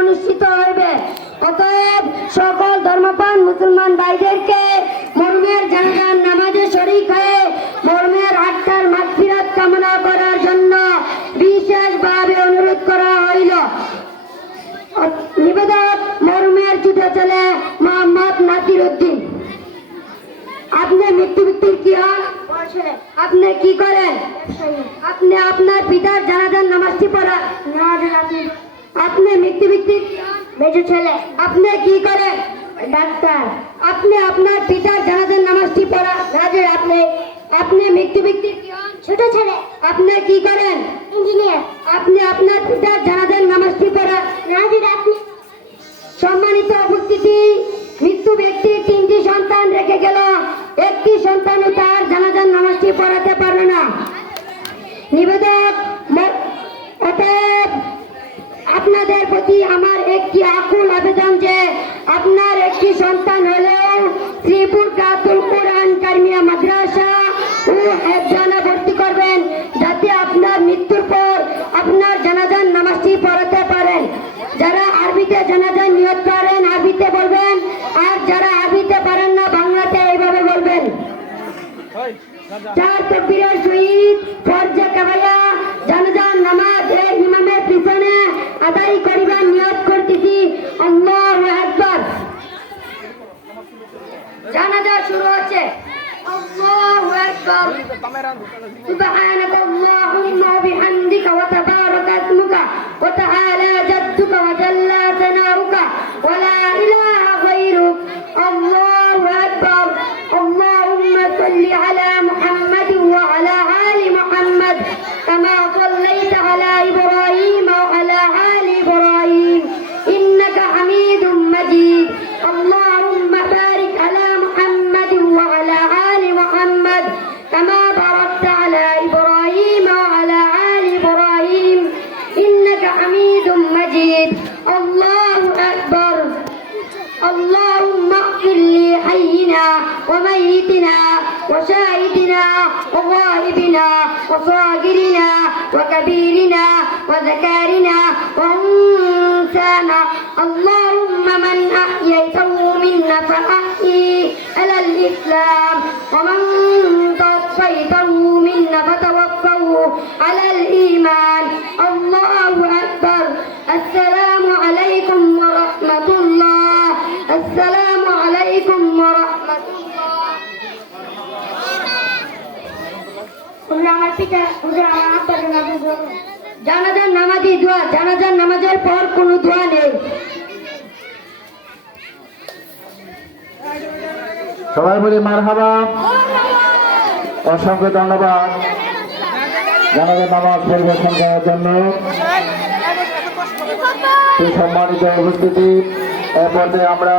অনুষ্ঠিত হইবে। অতএব সকল ধর্মপান মুসলমান ভাইদেরকে মর্মের জানাজার নামাজে শরীক হয়ে মর্মের আত্মার কামনা করার জন্য বিশেষভাবে অনুরোধ করা হইল নিবেদক মরমের ছোট ছেলে মোহাম্মদ নাসির উদ্দিন। আপনি মৃত্যুবৃত্তির কি হন? আপনি কি করেন? আপনি আপনার পিতার জানাজার নামাজটি পড়া আপনি মৃত্যুবৃত্তির মেজো ছেলে। আপনি কি করেন? ডাক্তার। আপনি আপনার পিতার জানাজার নামাজটি পড়া রাজের আপনি। আপনি মৃত্যুবৃত্তির ছোট ছেলে। আপনি কি করেন? ইঞ্জিনিয়ার। আপনি আপনার পিতার জানাজার নামাজটি পড়া রাজের আপনি। একটি সন্তানও তার জানাজার নামাজটি পড়াতে পারল না। নিবেদক আপনাদের প্রতি আমার একটি আকুল আবেদন যে আপনার একটি সন্তান হলেও কাতুল কোরআন মাদ্রাসা ও ভর্তি করবেন যাতে আপনার মৃত্যুর পর আপনার জানাজার নামাজটি পড়াতে পারেন। যারা আরবিতে জানাজার নিয়োগ করেন, আরবিতে বলবেন, আর যারা আরবিতে পারেন চার তকবীরের শহীদ, ফরজে কাবায়া জানাজা নামাজ, এ ইমামের পিছনে আদায় করিবার নিয়ত করতেছি। আল্লাহু আকবার। জানাজা শুরু হচ্ছে। আল্লাহু আকবার। সুবহানাক আল্লাহুম্মা বিহামদিকা ওয়া তাবারাকা ইসমুকা ওয়া তাআলা জাদ্দুকা ওয়া জাল্লা। على محمد وعلى آل محمد كما صليت على إبراهيم وعلى آل إبراهيم. إنك حميد مجيد. اللهم بارك على محمد وعلى آل محمد كما باركت على إبراهيم وعلى آل إبراهيم. إنك حميد مجيد. الله أكبر. اللهم اغفر لحينا وميتنا وشاهدنا وغائبنا وصاغرنا وكبيرنا وذكارنا وانسانا اللهم من أحييته منا فأحيي. على الإسلام. ومن توفيته منا فتوفه. على الإيمان. الله أكبر. السلام আমার পিতা হুজুর আমার আব্বার নামাজ জানাজার নামাজি দোয়া জানাজার নামাজের পর কোনো দোয়া নেই। সবাই বলি মার হাবা অসংখ্য ধন্যবাদ। জানাজা নামাজ পরিবেশন করার জন্য। সুসম্মানিত উপস্থিতি। এ পর্যায়ে আমরা